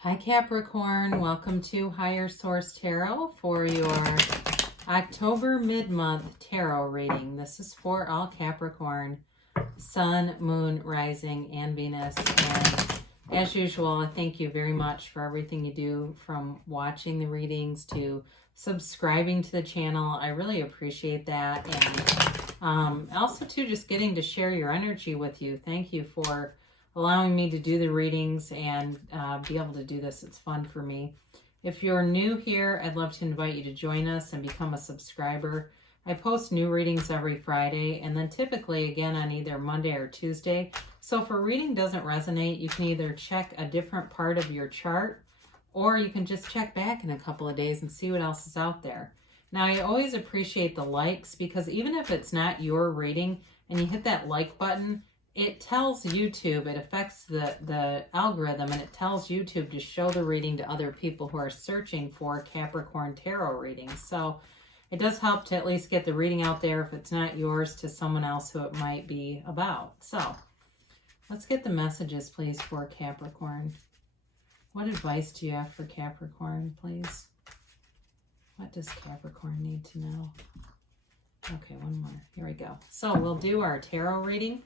Hi Capricorn, welcome to Higher Source Tarot for your October mid-month tarot reading. This is for all Capricorn, Sun, Moon, Rising, and Venus. And as usual, I thank you very much for everything you do, from watching the readings to subscribing to the channel. I really appreciate that. And also too, just getting to share your energy with you. Thank you for allowing me to do the readings and be able to do this. It's fun for me. If you're new here, I'd love to invite you to join us and become a subscriber. I post new readings every Friday and then typically again on either Monday or Tuesday. So if a reading doesn't resonate, you can either check a different part of your chart or you can just check back in a couple of days and see what else is out there. Now, I always appreciate the likes because even if it's not your reading and you hit that like button, it tells YouTube, it affects the algorithm, and it tells YouTube to show the reading to other people who are searching for Capricorn tarot readings. So it does help to at least get the reading out there if it's not yours to someone else who it might be about. So let's get the messages, please, for Capricorn. What advice do you have for Capricorn, please? What does Capricorn need to know? Okay, one more. Here we go. So we'll do our tarot reading.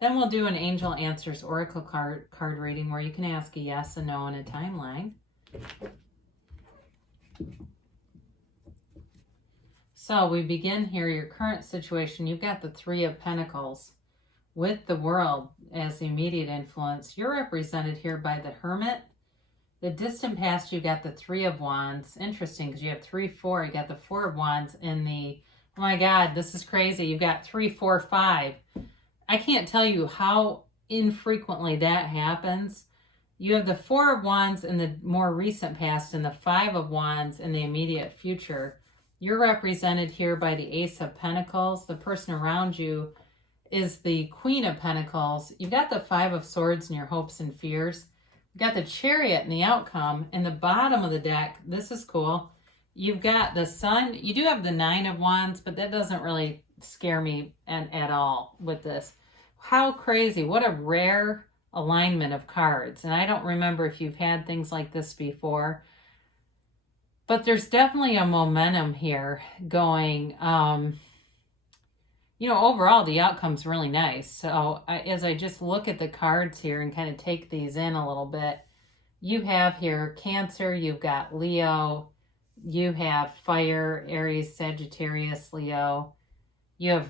Then we'll do an Angel Answers Oracle card reading where you can ask a yes, a no, and a timeline. So we begin here, your current situation. You've got the Three of Pentacles with the World as the immediate influence. You're represented here by the Hermit. The distant past, you got the Three of Wands. Interesting because you have 3, 4. You got the Four of Wands in the, oh my God, this is crazy. You've got 3, 4, 5. I can't tell you how infrequently that happens. You have the Four of Wands in the more recent past and the Five of Wands in the immediate future. You're represented here by the Ace of Pentacles. The person around you is the Queen of Pentacles. You've got the Five of Swords in your hopes and fears. You've got the Chariot in the outcome. In the bottom of the deck, this is cool. You've got the Sun. You do have the Nine of Wands, but that doesn't really scare me at all with this. How crazy. What a rare alignment of cards. And I don't remember if you've had things like this before. But there's definitely a momentum here going. Overall, the outcome's really nice. So as I just look at the cards here and kind of take these in a little bit, you have here Cancer, you've got Leo, you have Fire, Aries, Sagittarius, Leo. You have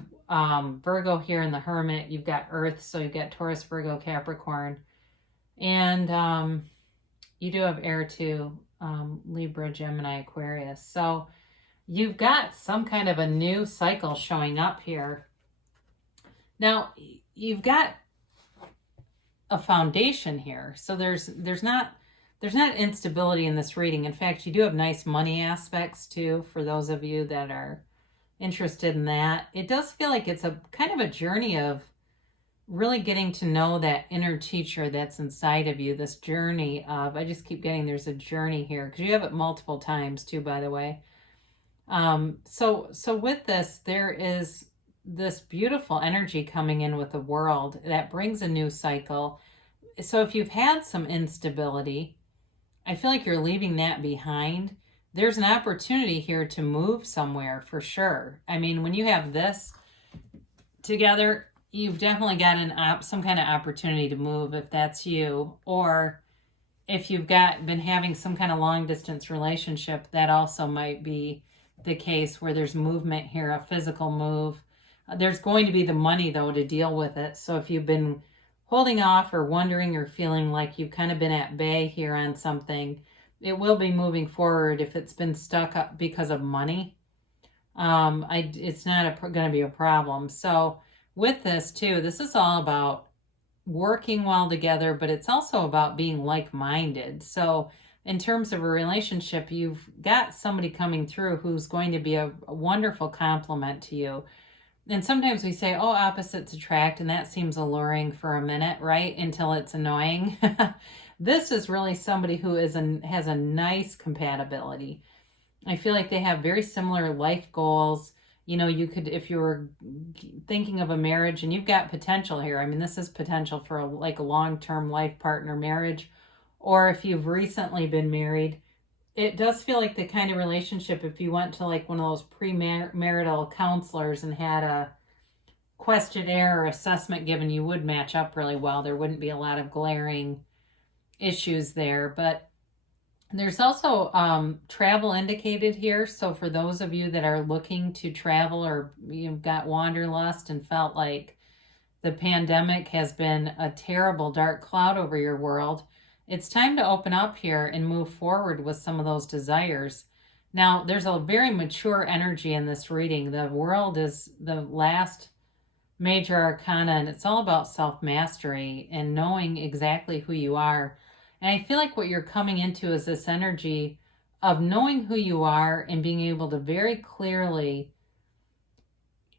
Virgo here in the Hermit. You've got Earth, so you've got Taurus, Virgo, Capricorn. And you do have air too, Libra, Gemini, Aquarius. So you've got some kind of a new cycle showing up here. Now, you've got a foundation here. So there's not instability in this reading. In fact, you do have nice money aspects too, for those of you that are interested in that. It does feel like it's a kind of a journey of really getting to know that inner teacher that's inside of you. This journey of, I just keep getting there's a journey here because you have it multiple times too, by the way. So with this, there is this beautiful energy coming in with the World that brings a new cycle. So if you've had some instability, I feel like you're leaving that behind. There's an opportunity here to move somewhere for sure. I mean, when you have this together, you've definitely got some kind of opportunity to move if that's you. Or if you've been having some kind of long distance relationship, that also might be the case where there's movement here, a physical move. There's going to be the money though to deal with it. So if you've been holding off or wondering or feeling like you've kind of been at bay here on something, it will be moving forward. If it's been stuck up because of money, it's not going to be a problem. So with this too, this is all about working well together, but it's also about being like-minded. So in terms of a relationship, you've got somebody coming through who's going to be a wonderful complement to you. And sometimes we say, oh, opposites attract, and that seems alluring for a minute, right? Until it's annoying. This is really somebody who has a nice compatibility. I feel like they have very similar life goals. You know, you could, if you were thinking of a marriage, and you've got potential here. I mean, this is potential for a long-term life partner marriage, or if you've recently been married, it does feel like the kind of relationship, if you went to like one of those premarital counselors and had a questionnaire or assessment given, you would match up really well. There wouldn't be a lot of glaring issues there. But there's also travel indicated here. So for those of you that are looking to travel, or you've got wanderlust and felt like the pandemic has been a terrible dark cloud over your world, it's time to open up here and move forward with some of those desires. Now, there's a very mature energy in this reading. The world is the last major arcana, and it's all about self-mastery and knowing exactly who you are. And I feel like what you're coming into is this energy of knowing who you are and being able to very clearly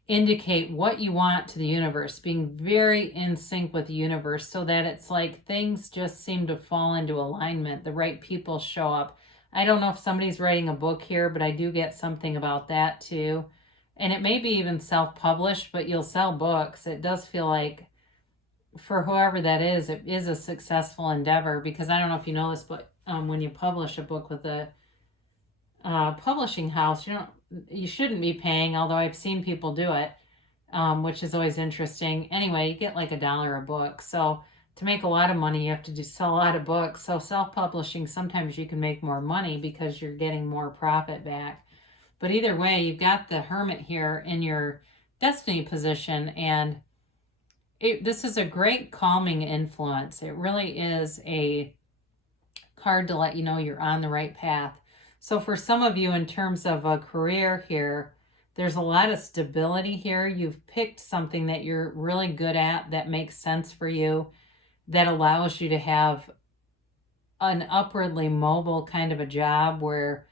indicate what you want to the universe, being very in sync with the universe, so that it's like things just seem to fall into alignment. The right people show up. I don't know if somebody's writing a book here, but I do get something about that too. And it may be even self-published, but you'll sell books. It does feel like for whoever that is, it is a successful endeavor, because I don't know if you know this, but when you publish a book with a publishing house, you shouldn't be paying, although I've seen people do it, which is always interesting. Anyway, you get like $1 a book. So to make a lot of money, you have to sell a lot of books. So self-publishing, sometimes you can make more money because you're getting more profit back. But either way, you've got the Hermit here in your destiny position, and this is a great calming influence. It really is a card to let you know you're on the right path. So for some of you, in terms of a career here, there's a lot of stability here. You've picked something that you're really good at, that makes sense for you, that allows you to have an upwardly mobile kind of a job where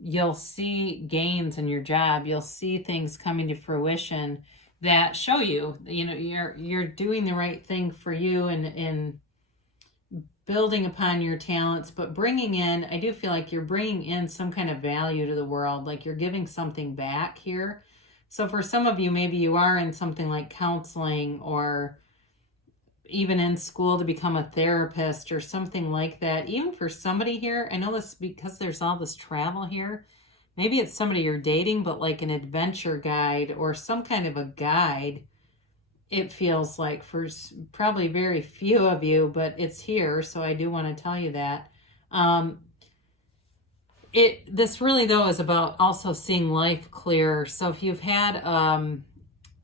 you'll see gains in your job. You'll see things coming to fruition that show you, you're doing the right thing for you, and building upon your talents, but bringing in, I do feel like you're bringing in some kind of value to the world, like you're giving something back here. So for some of you, maybe you are in something like counseling, or even in school to become a therapist or something like that. Even for somebody here, I know this because there's all this travel here. Maybe it's somebody you're dating, but like an adventure guide or some kind of a guide. It feels like for probably very few of you, but it's here, so I do want to tell you that. This really, though, is about also seeing life clearer. So if you've had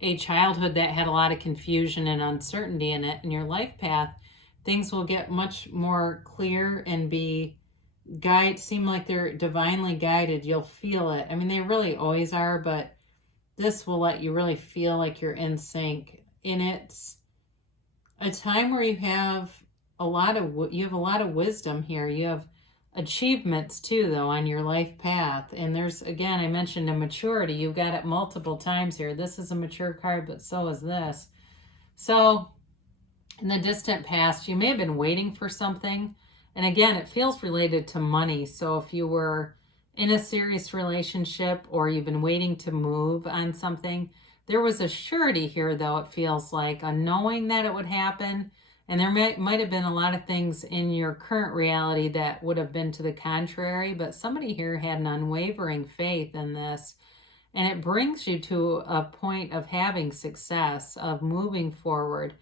a childhood that had a lot of confusion and uncertainty in it, in your life path, things will get much more clear and seem like they're divinely guided. You'll feel it. I mean, they really always are, but this will let you really feel like you're in sync. And it's a time where you have a lot of wisdom here. You have achievements too, though, on your life path. And there's, again, I mentioned a maturity. You've got it multiple times here. This is a mature card, but so is this. So in the distant past, you may have been waiting for something. And again, it feels related to money. So if you were in a serious relationship, or you've been waiting to move on something, there was a surety here, though, it feels like, a knowing that it would happen. And there might have been a lot of things in your current reality that would have been to the contrary, but somebody here had an unwavering faith in this. And it brings you to a point of having success, of moving forward.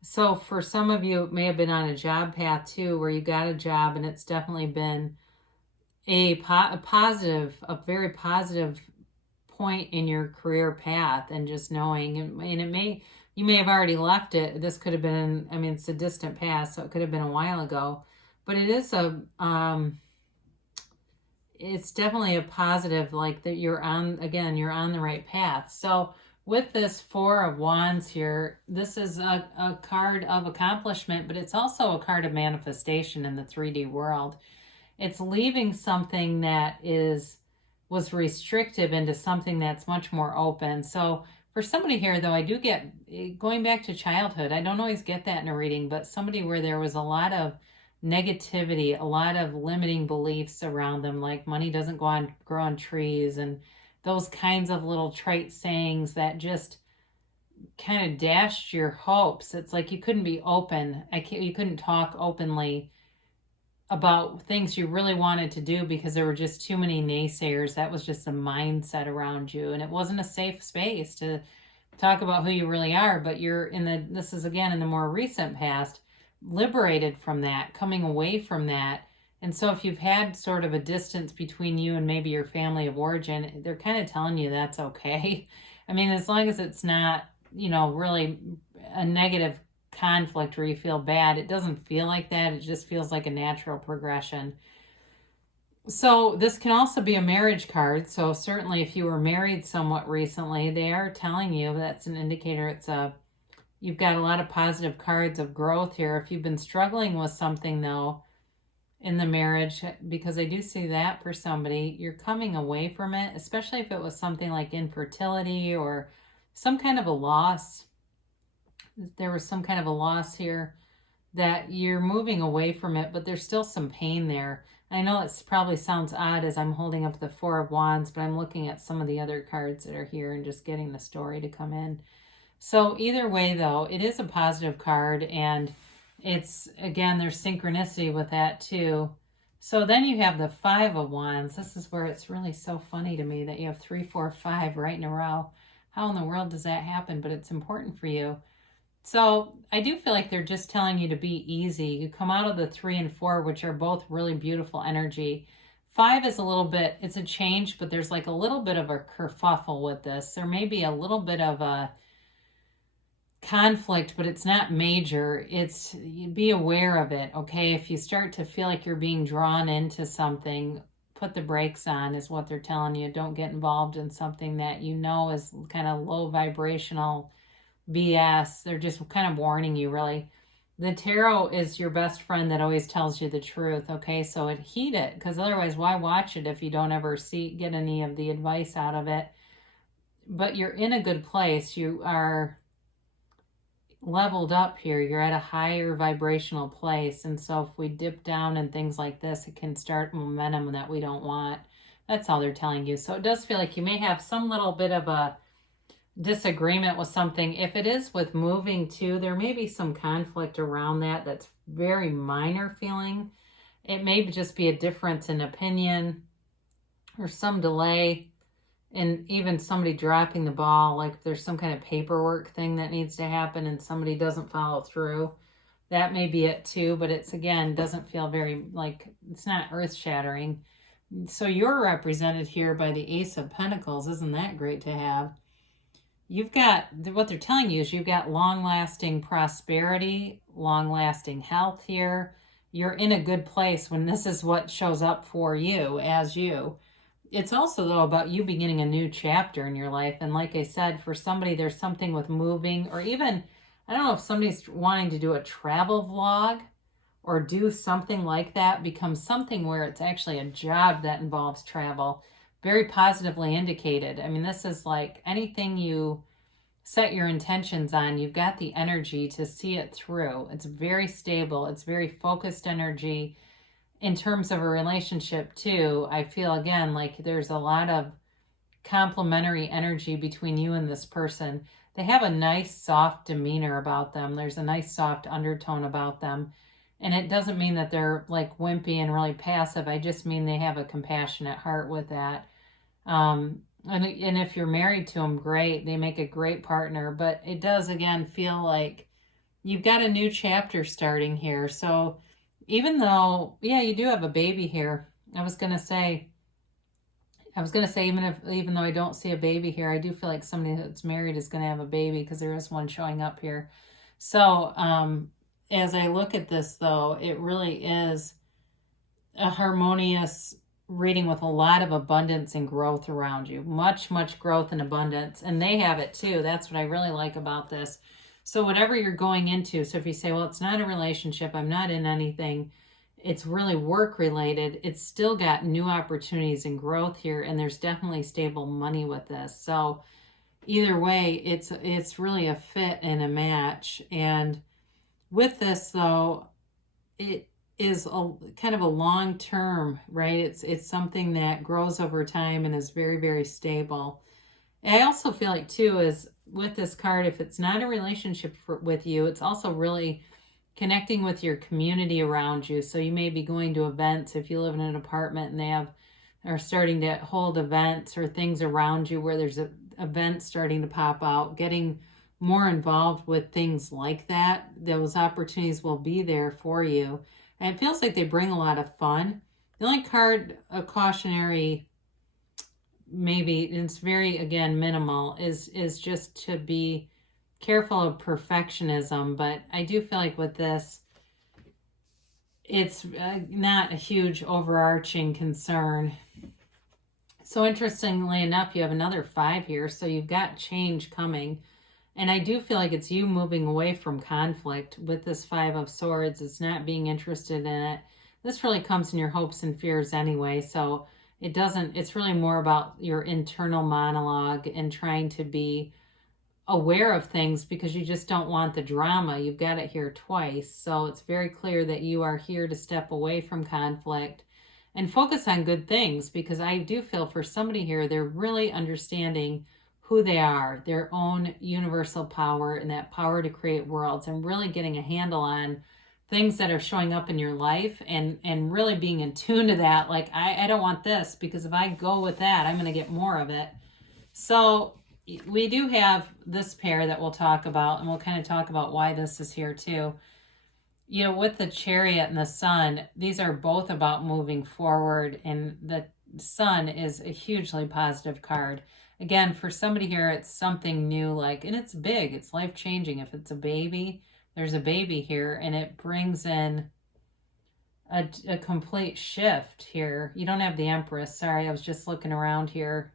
So for some of you, it may have been on a job path too, where you got a job, and it's definitely been a very positive point in your career path, and just knowing, and you may have already left it. This could have been, I mean, it's a distant past, so it could have been a while ago, but it is it's definitely a positive, like that you're on the right path. So with this Four of Wands here, this is a card of accomplishment, but it's also a card of manifestation in the 3D world. It's leaving something that was restrictive into something that's much more open. So for somebody here, though, I do get, going back to childhood, I don't always get that in a reading, but somebody where there was a lot of negativity, a lot of limiting beliefs around them, like money doesn't grow on trees, and those kinds of little trite sayings that just kind of dashed your hopes. It's like you couldn't be open. You couldn't talk openly about things you really wanted to do because there were just too many naysayers. That was just the mindset around you, and it wasn't a safe space to talk about who you really are. But you're this is again in the more recent past, liberated from that, coming away from that. And so if you've had sort of a distance between you and maybe your family of origin, they're kind of telling you that's okay. I mean, as long as it's not, really a negative conflict where you feel bad, it doesn't feel like that. It just feels like a natural progression. So this can also be a marriage card. So certainly if you were married somewhat recently, they are telling you that's an indicator. You've got a lot of positive cards of growth here. If you've been struggling with something though in the marriage, because I do see that for somebody, you're coming away from it, especially if it was something like infertility or some kind of a loss. There was some kind of a loss here that you're moving away from it, but there's still some pain there. I know it probably sounds odd as I'm holding up the Four of Wands, but I'm looking at some of the other cards that are here and just getting the story to come in. So either way, though, it is a positive card, and it's, again, there's synchronicity with that too. So then you have the Five of Wands. This is where it's really so funny to me that you have 3, 4, 5 right in a row. How in the world does that happen? But it's important for you. So I do feel like they're just telling you to be easy. You come out of the 3 and 4, which are both really beautiful energy. 5 is a little bit, it's a change, but there's like a little bit of a kerfuffle with this. There may be a little bit of a conflict, but it's not major. Be aware of it, okay? If you start to feel like you're being drawn into something, put the brakes on is what they're telling you. Don't get involved in something that you know is kind of low vibrational BS. They're just kind of warning you, really. The tarot is your best friend that always tells you the truth, okay? So heed it, because otherwise why watch it if you don't ever get any of the advice out of it? But you're in a good place. You are leveled up here. You're at a higher vibrational place. And so if we dip down and things like this, it can start momentum that we don't want. That's all they're telling you. So it does feel like you may have some little bit of a disagreement with something. If it is with moving too, there may be some conflict around that that's very minor feeling. It may just be a difference in opinion or some delay, and even somebody dropping the ball, like if there's some kind of paperwork thing that needs to happen and somebody doesn't follow through. That may be it too, but it's, again, doesn't feel very, like, it's not earth-shattering. So you're represented here by the Ace of Pentacles. Isn't that great to have? You've got, what they're telling you is you've got long-lasting prosperity, long-lasting health here. You're in a good place when this is what shows up for you as you. It's also, though, about you beginning a new chapter in your life. And like I said, for somebody, there's something with moving, or even, I don't know if somebody's wanting to do a travel vlog or do something like that, becomes something where it's actually a job that involves travel. Very positively indicated. I mean, this is like anything you set your intentions on, you've got the energy to see it through. It's very stable. It's very focused energy. In terms of a relationship too, I feel, again, like there's a lot of complementary energy between you and this person. They have a nice soft demeanor about them. There's a nice soft undertone about them. And it doesn't mean that they're like wimpy and really passive. I just mean they have a compassionate heart with that. And if you're married to them, great. They make a great partner. But it does, again, feel like you've got a new chapter starting here. So even though, yeah, you do have a baby here. I was going to say, even though I don't see a baby here, I do feel like somebody that's married is going to have a baby, because there is one showing up here. So as I look at this, though, it really is a harmonious reading with a lot of abundance and growth around you. Much, much growth and abundance. And they have it too. That's what I really like about this. So whatever you're going into, so if you say, well, it's not a relationship, I'm not in anything, it's really work related, it's still got new opportunities and growth here, and there's definitely stable money with this. So either way, it's really a fit and a match. And with this, though, it is a kind of a long term, right? It's something that grows over time and is very, very stable. And I also feel like too is with this card, if it's not a relationship with you, it's also really connecting with your community around you. So you may be going to events if you live in an apartment and they are starting to hold events or things around you where there's events starting to pop out, getting more involved with things like that. Those opportunities will be there for you. And it feels like they bring a lot of fun. The only card, a cautionary, maybe it's very, again, minimal, is just to be careful of perfectionism. But I do feel like with this, it's not a huge overarching concern. So interestingly enough, you have another 5 here, so you've got change coming. And I do feel like it's you moving away from conflict with this 5 of Swords. It's not being interested in it. This really comes in your hopes and fears anyway, so it's really more about your internal monologue and trying to be aware of things because you just don't want the drama. You've got it here twice, so it's very clear that you are here to step away from conflict and focus on good things, because I do feel for somebody here, they're really understanding who they are, their own universal power and that power to create worlds, and really getting a handle on things that are showing up in your life and really being in tune to that. Like, I don't want this, because if I go with that, I'm going to get more of it. So we do have this pair that we'll talk about, and we'll kind of talk about why this is here too. You know, with the Chariot and the Sun, these are both about moving forward, and the Sun is a hugely positive card. Again, for somebody here, it's something new, like, and it's big, it's life-changing. If it's a baby, there's a baby here, and it brings in a complete shift here. You don't have the Empress. Sorry, I was just looking around here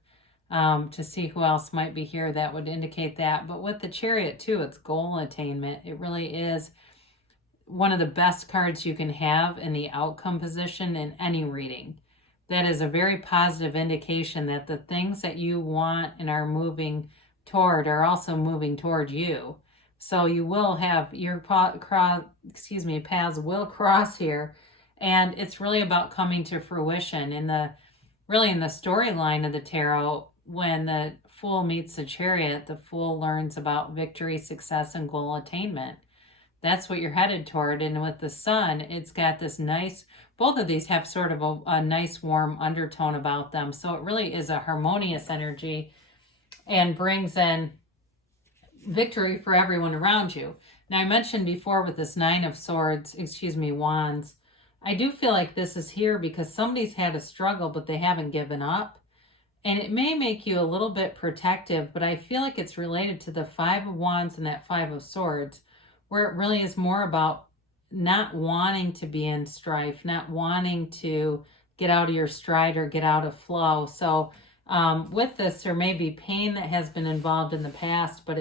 to see who else might be here that would indicate that. But with the Chariot, too, it's goal attainment. It really is one of the best cards you can have in the outcome position in any reading. That is a very positive indication that the things that you want and are moving toward are also moving toward you. So you will have your paths will cross here, and it's really about coming to fruition. In the storyline of the tarot, when the Fool meets the Chariot, the Fool learns about victory, success, and goal attainment. That's what you're headed toward. And with the Sun, it's got this nice, both of these have sort of a nice warm undertone about them. So it really is a harmonious energy and brings in victory for everyone around you. Now, I mentioned before with this Wands, I do feel like this is here because somebody's had a struggle, but they haven't given up. And it may make you a little bit protective, but I feel like it's related to the 5 of Wands and that 5 of Swords, where it really is more about not wanting to be in strife, not wanting to get out of your stride or get out of flow. So with this, there may be pain that has been involved in the past, but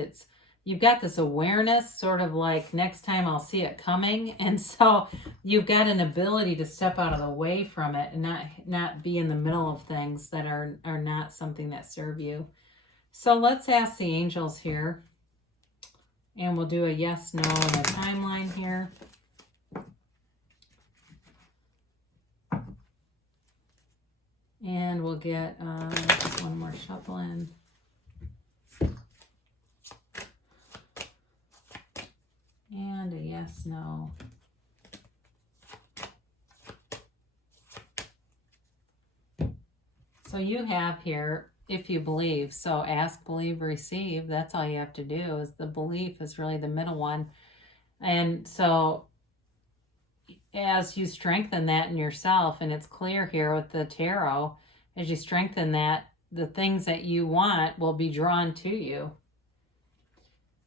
you've got this awareness, sort of like next time I'll see it coming. And so you've got an ability to step out of the way from it and not be in the middle of things that are not something that serve you. So let's ask the angels here. And we'll do a yes, no, and a timeline here. And we'll get just one more shuffle in. And a yes, no. So you have here, if you believe. So ask, believe, receive. That's all you have to do. Is the belief is really the middle one. And so as you strengthen that in yourself, and it's clear here with the tarot, as you strengthen that, the things that you want will be drawn to you.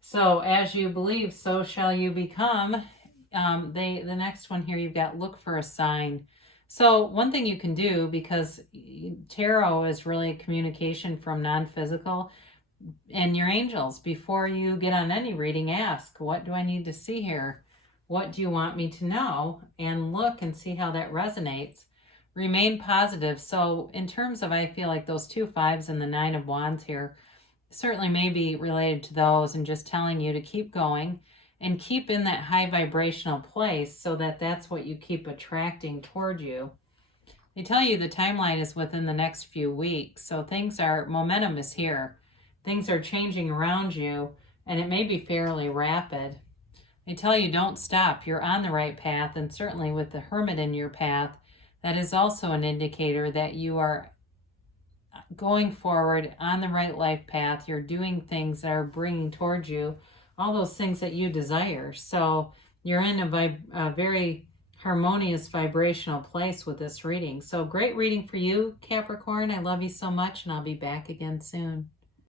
So as you believe, so shall you become. The next one here, you've got look for a sign. So one thing you can do, because tarot is really communication from non-physical, and your angels, before you get on any reading, ask, what do I need to see here? What do you want me to know? And look and see how that resonates. Remain positive. So in terms of, I feel like those 2 5s and the 9 of Wands here certainly may be related to those, and just telling you to keep going and keep in that high vibrational place so that that's what you keep attracting toward you. They tell you the timeline is within the next few weeks. So momentum is here. Things are changing around you, and it may be fairly rapid. I tell you, don't stop. You're on the right path, and certainly with the Hermit in your path, that is also an indicator that you are going forward on the right life path. You're doing things that are bringing towards you all those things that you desire. So you're in a very harmonious vibrational place with this reading. So great reading for you, Capricorn. I love you so much, and I'll be back again soon.